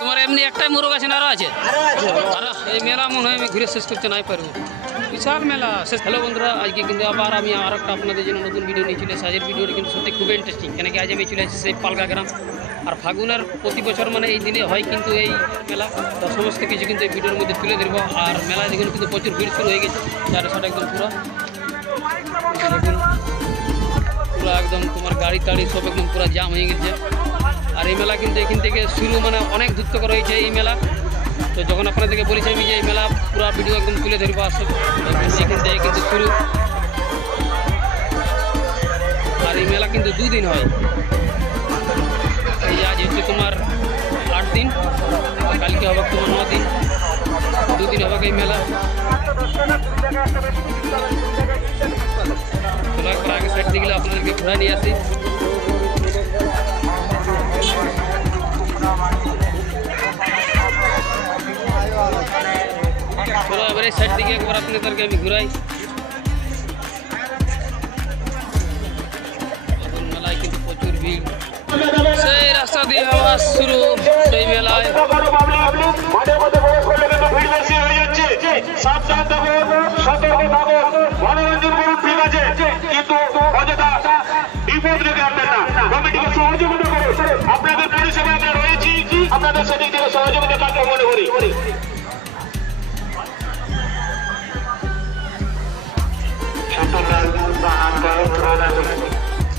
তোমার এমনি একটাই মোরগ আছে না আরো আছে? আর এই মেলা মনে হয় আমি ঘুরে শেষ করতে নাই পারবো, বিশাল মেলা শেষ। হ্যালো বন্ধুরা, আজকে কিন্তু আবার আমি আর একটা আপনাদের জন্য নতুন ভিডিও নিয়ে চলে এসেছি। আজকের ভিডিওটা কিন্তু সত্যি খুবই ইন্টারেস্টিং, কেন কি আজ আমি চলে এসেছি সেই পালকা গ্রাম। আর ফাগুনের প্রতি বছর মানে এই দিনে হয় কিন্তু এই মেলা, তো সমস্ত কিছু কিন্তু এই ভিডিওর মধ্যে তুলে ধরবো। আর মেলা দেখুন কিন্তু প্রচুর ভিড় শুরু হয়ে গেছে, চারোসাটা একদম পুরো দেখুন, পুরো একদম তোমার গাড়ি টাড়ি সব একদম পুরো জাম হয়ে গেছে। আর এই মেলা কিন্তু এখান থেকে শুরু, মানে অনেক দূর থেকে রয়েছে এই মেলা। তো যখন আপনাদেরকে বলেছি আমি যে এই মেলা পুরো ভিডিও একদম তুলে ধরবো, আসলে এখান থেকে কিন্তু শুরু। আর এই মেলা কিন্তু দুদিন হয়, এই আজ হচ্ছে তোমার 8 দিন, কালকে হবে তোমার 9 দিন, দুদিন হবে এই মেলা। চলো একবার আগে সাইড দিয়ে গেলে আপনাদেরকে ঘোরা নিয়ে আসি। চলো এবার এই সাইড দিকে একবার আপনাদেরকে আমি ঘুরাই। মেলায় কিন্তু প্রচুর ভিড়, সেই রাস্তা দিয়ে আওয়াজ শুরু সেই মেলায়। আপনাদের পরিষেবা আমরা রয়েছি, আপনাদের সেদিক থেকে সহযোগিতা কাকে মনে করি।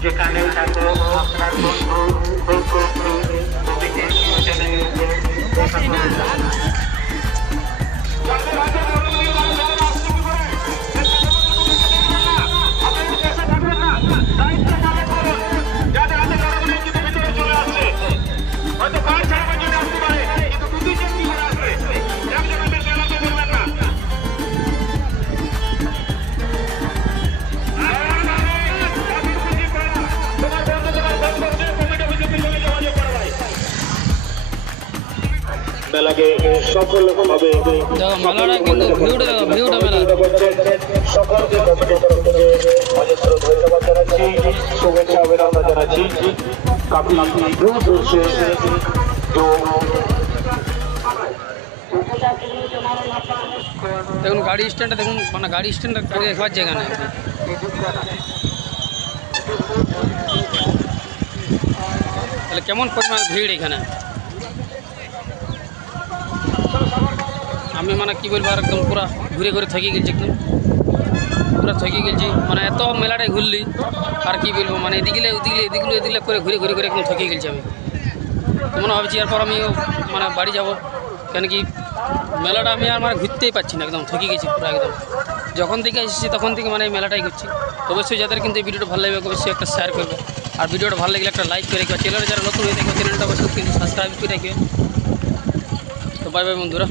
যেখানে থাকো আপনার বন্ধু মেলাকে সফলভাবে মেলাটা কিন্তু ভিউটা মেলা সকলকে কমিটির তরফ থেকে অজস্র ধন্যবাদ জানাচ্ছি, শুভেচ্ছা অভিনন্দন জানাচ্ছি। কাফি দূর দূর से जो দেখুন গাড়ি স্ট্যান্ডটা দেখুন, মানে গাড়ি স্ট্যান্ডটা গাড়ি রাখবার জায়গা নেই। তাহলে কেমন পরিমাণ ভিড় এখানে, আমি মানে কী বলবো, আর একদম পুরা ঘুরে ঘুরে থকে গেছি, একদম পুরো থকে গেছি, মানে এত মেলাটাই ঘুরলি আর কি বলবো, মানে এদিকে এদিকে করে ঘুরে ঘুরে ঘুরে একদম থকে গেছি আমি। তো মনে ভাবছি এরপর আমি মানে বাড়ি যাব, কেন কি মেলাটা আমি আর মানে ঘুরতেই পারছি না, একদম থকে গেছি পুরো একদম। যখন থেকে এসেছি তখন থেকে মানে এই মেলাটাই ঘুরছি। তো অবশ্যই যাদের কিন্তু এই ভিডিওটা ভালো লাগবে অবশ্যই একটা শেয়ার করবে, আর ভিডিওটা ভালো লাগলে একটা লাইক করে রাখবে। চ্যানেলে যারা নতুন হয়ে থাকবে চ্যানেলটা অবশ্যই কিন্তু সাবস্ক্রাইব করে রাখবে। তো বাই বাই বন্ধুরা।